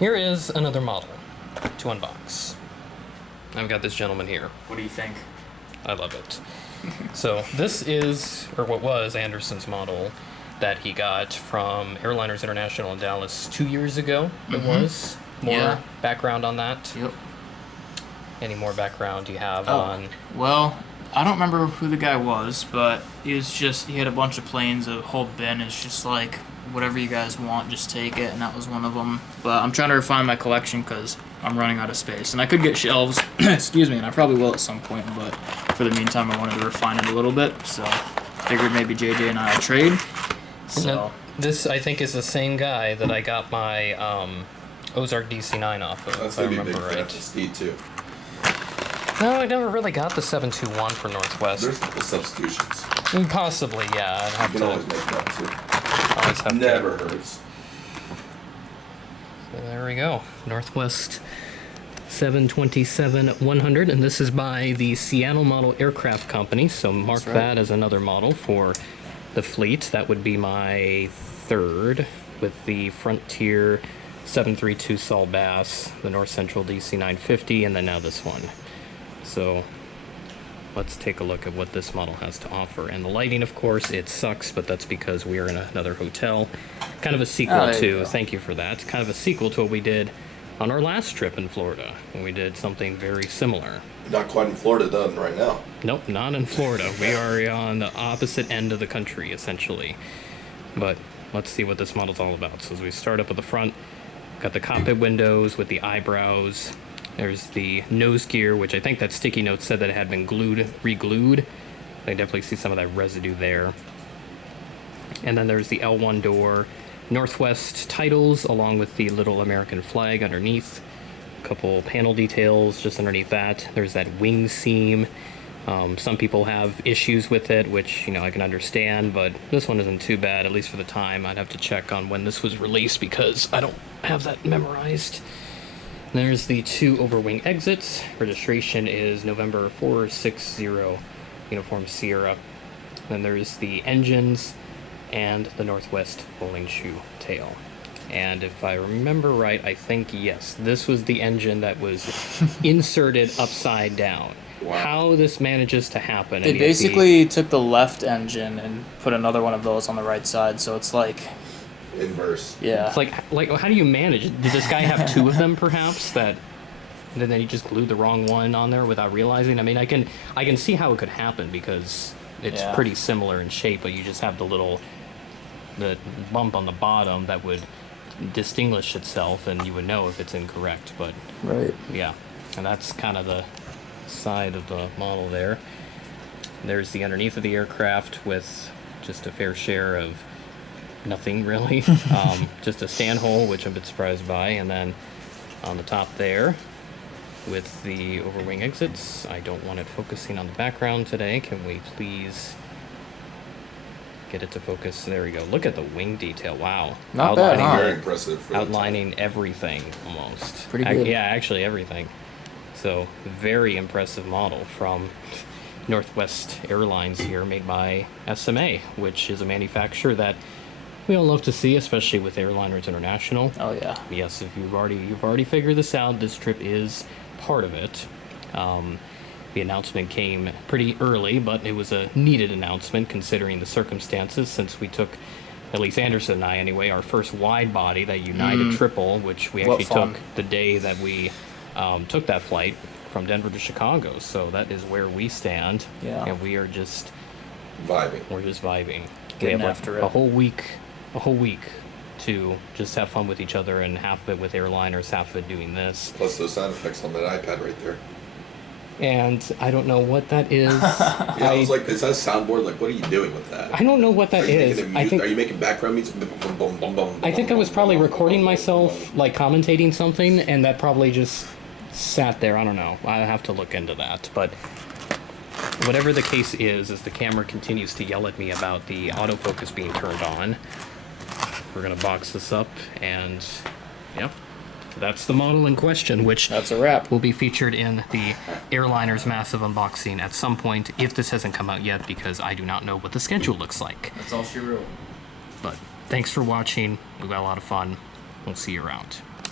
here is another model to unbox. I've got this gentleman here. What do you think? I love it. So this is, or what was, Anderson's model that he got from Airliners International in Dallas 2 years ago. It was. More background on that? Yep. Any more background you have on? Well, I don't remember who the guy was, but he had a bunch of planes. A whole bin is just like, whatever you guys want, just take it, and that was one of them. But I'm trying to refine my collection because I'm running out of space. And I could get shelves, excuse me, and I probably will at some point, but for the meantime, I wanted to refine it a little bit, so I figured maybe JJ and I would trade. So this, I think, is the same guy that I got my Ozark DC-9 off of, That's if I gonna be remember big right. for FSD too. No, I never really got the 721 for Northwest. There's the substitutions. Possibly, yeah. I'd have You to. can always make that too. Always have Never hurts. So there we go. Northwest 727-100, and this is by the Seattle Model Aircraft Company, so mark that as another model for the fleet. That would be my third, with the Frontier 732 Sol Bass, the North Central DC-950, and then now this one. So let's take a look at what this model has to offer. And the lighting, of course, it sucks, but that's because we are in another hotel. Kind of a sequel to, thank you for that, kind of a sequel to what we did on our last trip in Florida, when we did something very similar. Not quite in Florida done right now. Nope, not in Florida. We are on the opposite end of the country, essentially. But let's see what this model's all about. So as we start up at the front, got the cockpit windows with the eyebrows. There's the nose gear, which I think that sticky note said that it had been re-glued. I definitely see some of that residue there. And then there's the L1 door, Northwest titles, along with the little American flag underneath. A couple panel details just underneath that. There's that wing seam. Some people have issues with it, which, you know, I can understand, but this one isn't too bad, at least for the time. I'd have to check on when this was released because I don't have that memorized. There's the two overwing exits. Registration is November 460 Uniform Sierra. Then there's the engines and the Northwest bowling shoe tail. And if I remember right, I think, yes, this was the engine that was inserted upside down. Wow. How this manages to happen. They basically took the left engine and put another one of those on the right side, so it's like inverse. Yeah. It's like how do you manage it? Did this guy have two of them, perhaps, that then he just glued the wrong one on there without realizing? I mean, I can see how it could happen because it's pretty similar in shape, but you just have the bump on the bottom that would distinguish itself, and you would know if it's incorrect. But yeah, and that's kind of the side of the model there. There's the underneath of the aircraft with just a fair share of nothing really. Just a stand hole, which I'm a bit surprised by, and then on the top there with the overwing exits. I don't want it focusing on the background today. Can we please get it to focus? There we go. Look at the wing detail. Wow. Not bad, huh? Very impressive. Outlining everything almost. Pretty good. Yeah, actually everything. So very impressive model from Northwest Airlines here, made by SMA, which is a manufacturer that we all love to see, especially with Airliners International. Oh yeah. Yes, if you've already figured this out, this trip is part of it. The announcement came pretty early, but it was a needed announcement considering the circumstances, since we took, at least Anderson and I anyway, our first wide body, that United triple, which we actually took the day that we took that flight from Denver to Chicago. So that is where we stand. Yeah. And we are just vibing. We're just vibing. Getting we have after it. a whole week to just have fun with each other, and half of it with airliners, half of it doing this. Plus those sound effects on that iPad right there. And I don't know what that is. Yeah, I was like, is that a soundboard? Like, what are you doing with that? I don't know what that is. Are you making background music? I think I was probably recording myself, like commentating something, and that probably just sat there. I don't know. I have to look into that. But whatever the case is the camera continues to yell at me about the autofocus being turned on. We're going to box this up, and yep. That's the model in question, which that's a wrap. Will be featured in the Airliners massive unboxing at some point, if this hasn't come out yet, because I do not know what the schedule looks like. That's all she wrote. But thanks for watching. We got a lot of fun. We'll see you around.